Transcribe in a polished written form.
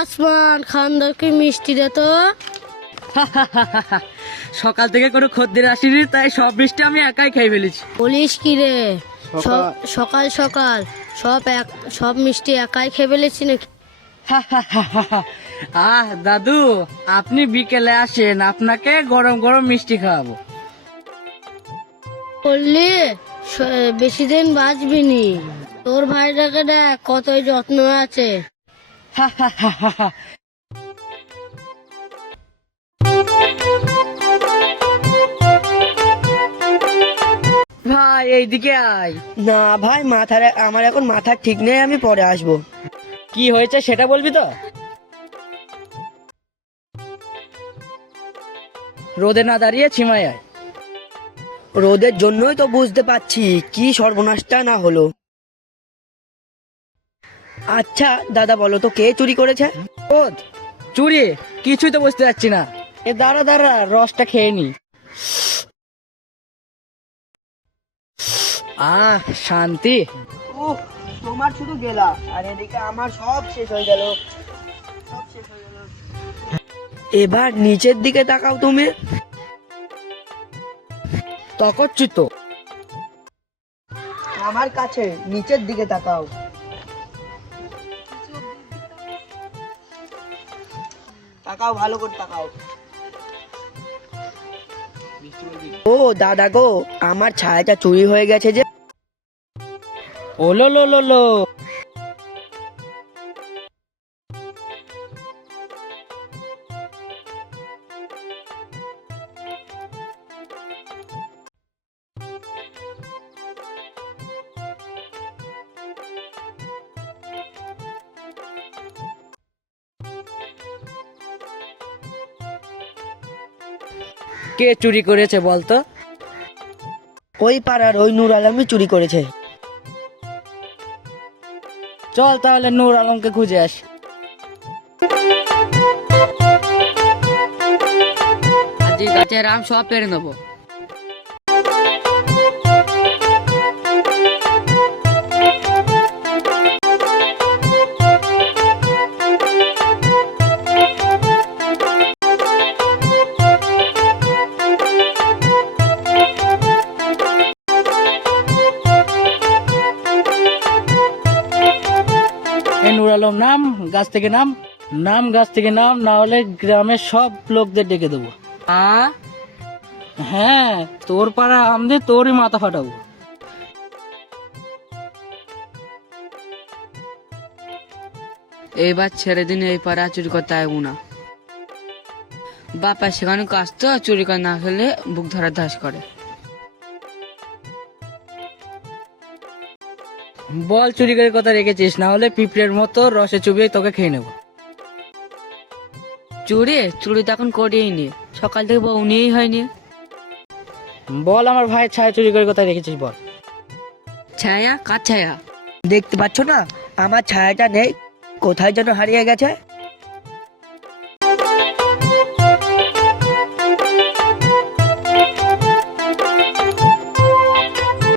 আসমান খানদারকে মিষ্টি দে তো। সকাল থেকে কোনো খদ্দের আসেনি, তাই সব মিষ্টি আমি একাই খেয়ে ফেলেছি। বলিস কি রে? সকাল সকাল সব মিষ্টি একাই খেয়ে ফেলেছি নাকি? দাদু, আপনি বিকেলে আসেন, আপনাকে গরম গরম মিষ্টি খাওয়াবো। বললি বেশি দিন বাঁচবি নি। তোর ভাইটাকে দেখ কতই যত্ন আছে। ভাই এইদিকে আয়। না ভাই, আমার এখন মাথা ঠিক নেই, আমি পরে আসবো। কি হয়েছে সেটা বলবি তো? রোদে না দাঁড়িয়ে ছিমায় আয়। রোদের জন্যই তো বুঝতে পারছি কি সর্বনাশটা না হলো। আচ্ছা দাদা, বলো তো কে চুরি করেছে? রোদ চুরি কিছুই তো বুঝতে পারছি না। এ দাঁড়া দাঁড়া, রসটা খেয়ে নি। শান্তি। তোমার শুধু গেলা, আর এদিকে আমার সব শেষ হয়ে গেল। এবার নিচের দিকে তাকাও তুমি। তকচ্ছি তো। আমার কাছে নিচের দিকে তাকাও। তাকাও, ভালো করে তাকাও। ও দাদা গো, আমার ছায়াটা চুরি হয়ে গেছে যে। ওলো লো লো লো। কে চুরি করেছে বলতো? ওই পাড়ার ওই নূর আলমই চুরি করেছে। চল তাহলে নূর আলমকে খুঁজে আসি। আজ এই গাছের আম সব পেড়ে নেবো। এ নূর আলম, নাম গাছ থেকে নাম। নাম গাছ থেকে নাম, না হলে গ্রামের সব লোকদের ডেকে দেবো। হ্যাঁ, তোর পাড়া আম দিয়ে তোরই মাথা ফাটাবো। এইবার ছেড়ে দিন, এই পাড়া চুরি করতে আসবো না। বাপা সেখানে কাজ তো, চুরি করে না খেলে বুক ধরা ধাস করে। বল চুরি করে কথা রেখেছিস, না হলে পিঁপড়ের মতো রসে চুবিয়ে তোকে খেয়ে নেবো। চুরি তো এখন করিই নি, সকাল থেকে বউ নিয়েই হয়নি। বল আমার ভাই ছায়া চুরি করে কথা রেখেছিস, বল। ছায়া? কার ছায়া? দেখতে পাচ্ছ না আমার ছায়াটা নেই, কোথায় যেন হারিয়ে গেছে।